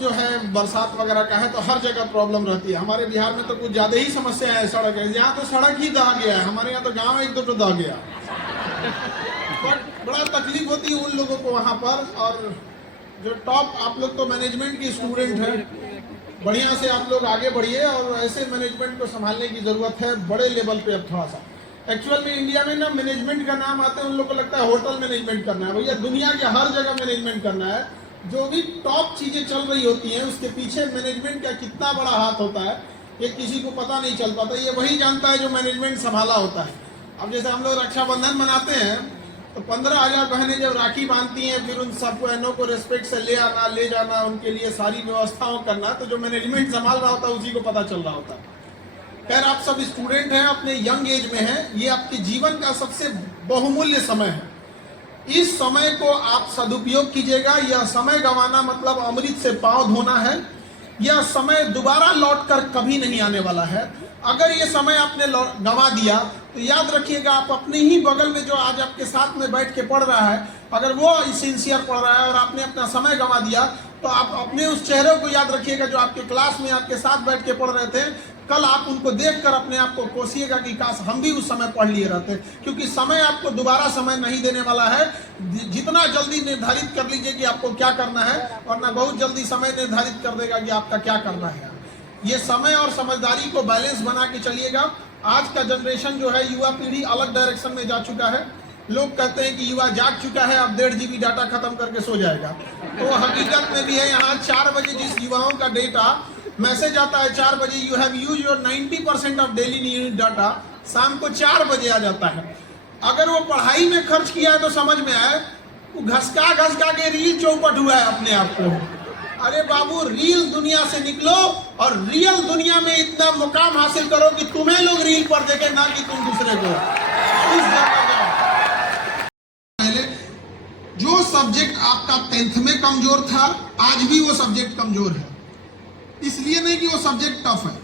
जो है बरसात वगैरह का है तो हर जगह प्रॉब्लम रहती है। हमारे बिहार में तो कुछ ज़्यादा ही समस्या है सड़क है, यहाँ तो सड़क ही दह गया है, हमारे यहाँ तो गांव एक दो तो दह गया। बट बड़ा तकलीफ होती है उन लोगों को वहाँ पर। और जो टॉप, आप लोग तो मैनेजमेंट की स्टूडेंट हैं, बढ़िया से आप लोग आगे बढ़िए और ऐसे मैनेजमेंट को संभालने की ज़रूरत है बड़े लेवल पे। अब थोड़ा सा एक्चुअल में इंडिया में ना मैनेजमेंट का नाम आते हैं उन लोग को लगता है होटल मैनेजमेंट करना है। भैया दुनिया के हर जगह मैनेजमेंट करना है। जो भी टॉप चीजें चल रही होती हैं उसके पीछे मैनेजमेंट का कितना बड़ा हाथ होता है ये किसी को पता नहीं चल पाता। ये वही जानता है जो मैनेजमेंट संभाला होता है। अब जैसे हम लोग रक्षाबंधन मनाते हैं तो 15,000 बहनें जब राखी बांधती हैं, फिर उन सबको बहनों को रिस्पेक्ट से ले आना, ले जाना, उनके लिए सारी व्यवस्थाओं करना, तो जो मैनेजमेंट संभाल रहा होता है उसी को पता चल रहा होता है। खैर, आप सब स्टूडेंट हैं, अपने यंग एज में हैं, ये आपके जीवन का सबसे बहुमूल्य समय है। इस समय को आप सदुपयोग कीजिएगा। यह समय गंवाना मतलब अमृत से पांव धोना है। यह समय दोबारा लौटकर कभी नहीं आने वाला है। अगर ये समय आपने गंवा दिया तो याद रखिएगा, आप अपने ही बगल में जो आज आपके साथ में बैठ के पढ़ रहा है, अगर वो सिंसियर पढ़ रहा है और आपने अपना समय गंवा दिया तो आप अपने उस चेहरे को याद रखिएगा जो आपके क्लास में आपके साथ बैठ के पढ़ रहे थे। कल आप उनको देखकर अपने आप को कोसिएगा कि काश हम भी उस समय पढ़ लिए रहते, क्योंकि समय आपको दोबारा समय नहीं देने वाला है। जितना जल्दी निर्धारित कर लीजिए कि आपको क्या करना है, वरना बहुत जल्दी समय निर्धारित कर देगा कि आपका क्या करना है। ये समय और समझदारी को बैलेंस बना के चलिएगा। आज का जनरेशन जो है, युवा पीढ़ी अलग डायरेक्शन में जा चुका है। लोग कहते हैं कि युवा जाग चुका है, अब 1.5 GB डाटा खत्म करके सो जाएगा। तो हकीकत में भी है, यहाँ 4 बजे जिस युवाओं का डेटा मैसेज आता है 4 बजे, you have use your 90% of daily need data, शाम को 4 बजे आ जाता है। अगर वो पढ़ाई में खर्च किया है तो समझ में आए, वो घसका के रील चौपट हुआ है अपने आप को। अरे बाबू, रील दुनिया से निकलो और रियल दुनिया में इतना मुकाम हासिल करो कि तुम्हें लोग रील पर देखे, ना कि तुम दूसरे को। पहले जो सब्जेक्ट आपका 10th में कमजोर था, आज भी वो सब्जेक्ट कमजोर है। इसलिए नहीं कि वो सब्जेक्ट टफ है,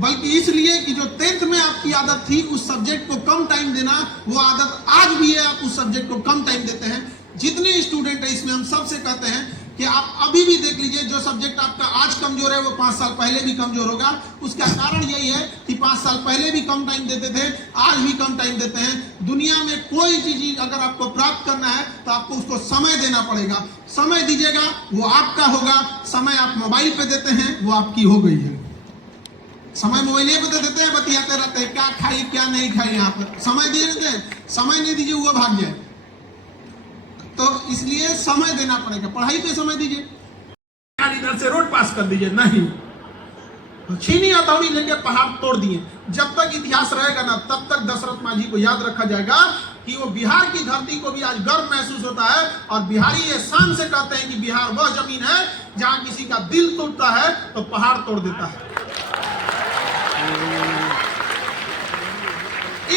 बल्कि इसलिए कि जो 10th में आपकी आदत थी उस सब्जेक्ट को कम टाइम देना, वो आदत आज भी है, आप उस सब्जेक्ट को कम टाइम देते हैं। जितने स्टूडेंट है इसमें हम सबसे कहते हैं कि आप अभी भी देख लीजिए, जो सब्जेक्ट आपका आज कमजोर है वो 5 साल पहले भी कमजोर होगा। उसका कारण यही है कि 5 साल पहले भी कम टाइम देते थे, आज भी कम टाइम देते हैं। दुनिया में कोई चीज अगर आपको प्राप्त करना है तो आपको उसको समय देना पड़ेगा। समय दीजिएगा वो आपका होगा। समय आप मोबाइल पे देते हैं वो आपकी हो गई है। समय मोबाइल पे देते हैं, बतियाते रहते हैं, क्या खाई क्या नहीं खाई। यहाँ पर समय दिए रहते हैं, समय नहीं दीजिए वो भाग जाए। तो इसलिए समय देना पड़ेगा। पढ़ाई पे समय दीजिए, इधर से रोड पास कर दीजिए नहीं, छीनी हथौड़ी लेके पहाड़ तोड़ दिए। जब तक इतिहास रहेगा ना, तब तक दशरथ मांझी को याद रखा जाएगा कि वो बिहार की धरती को भी आज गर्व महसूस होता है। और बिहारी ये शान से कहते हैं कि बिहार वह जमीन है जहां किसी का दिल टूटता है तो पहाड़ तोड़ देता है।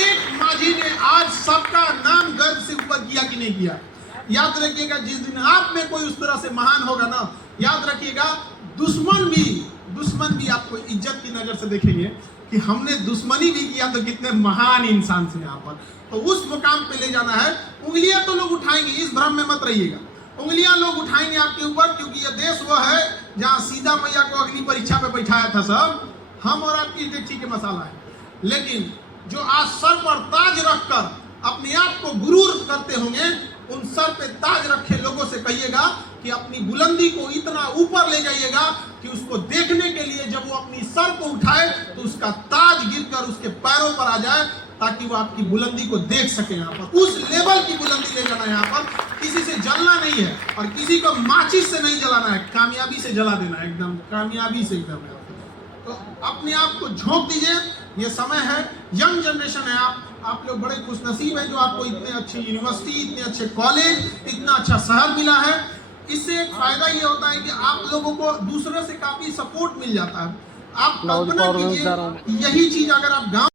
एक मांझी ने आज सबका नाम गर्व से ऊपर किया कि नहीं किया। याद रखिएगा, जिस दिन आप में कोई उस तरह से महान होगा ना, याद रखिएगा दुश्मन भी आपको इज्जत की नजर से देखेंगे कि हमने दुश्मनी भी किया तो कितने महान इंसान से यहाँ पर। तो उस मुकाम पे ले जाना है। उंगलियां तो लोग उठाएंगे, इस भ्रम में मत रहिएगा। उंगलियां लोग उठाएंगे आपके ऊपर, क्योंकि यह देश वो है जहाँ सीता मैया को अग्नि परीक्षा में बैठाया था सब हम और आपकी डेगची के मसाला है। लेकिन जो आज सर पर ताज रखकर अपने आप को गुरूर करते होंगे, उन सर पे ताज रखे लोगों से कहिएगा कि अपनी बुलंदी को इतना ऊपर ले जाइएगा कि उसको देखने के लिए जब वो अपनी सर को उठाए तो उसका ताज गिरकर उसके पैरों पर आ जाए, ताकि वो आपकी बुलंदी को देख सके। यहाँ पर उस लेवल की बुलंदी ले जाना है। यहाँ पर किसी से जलना नहीं है और किसी को माचिस से नहीं जलाना है, कामयाबी से जला देना है, एकदम कामयाबी से एकदम। तो अपने आप को झोंक दीजिए, ये समय है, यंग जनरेशन है। आप लोग बड़े खुशनसीब हैं जो आपको इतने अच्छी यूनिवर्सिटी, इतने अच्छे कॉलेज, इतना अच्छा शहर मिला है। इससे एक फायदा ये होता है कि आप लोगों को दूसरों से काफी सपोर्ट मिल जाता है। आप कल्पना कीजिए, यही चीज अगर आप गाँव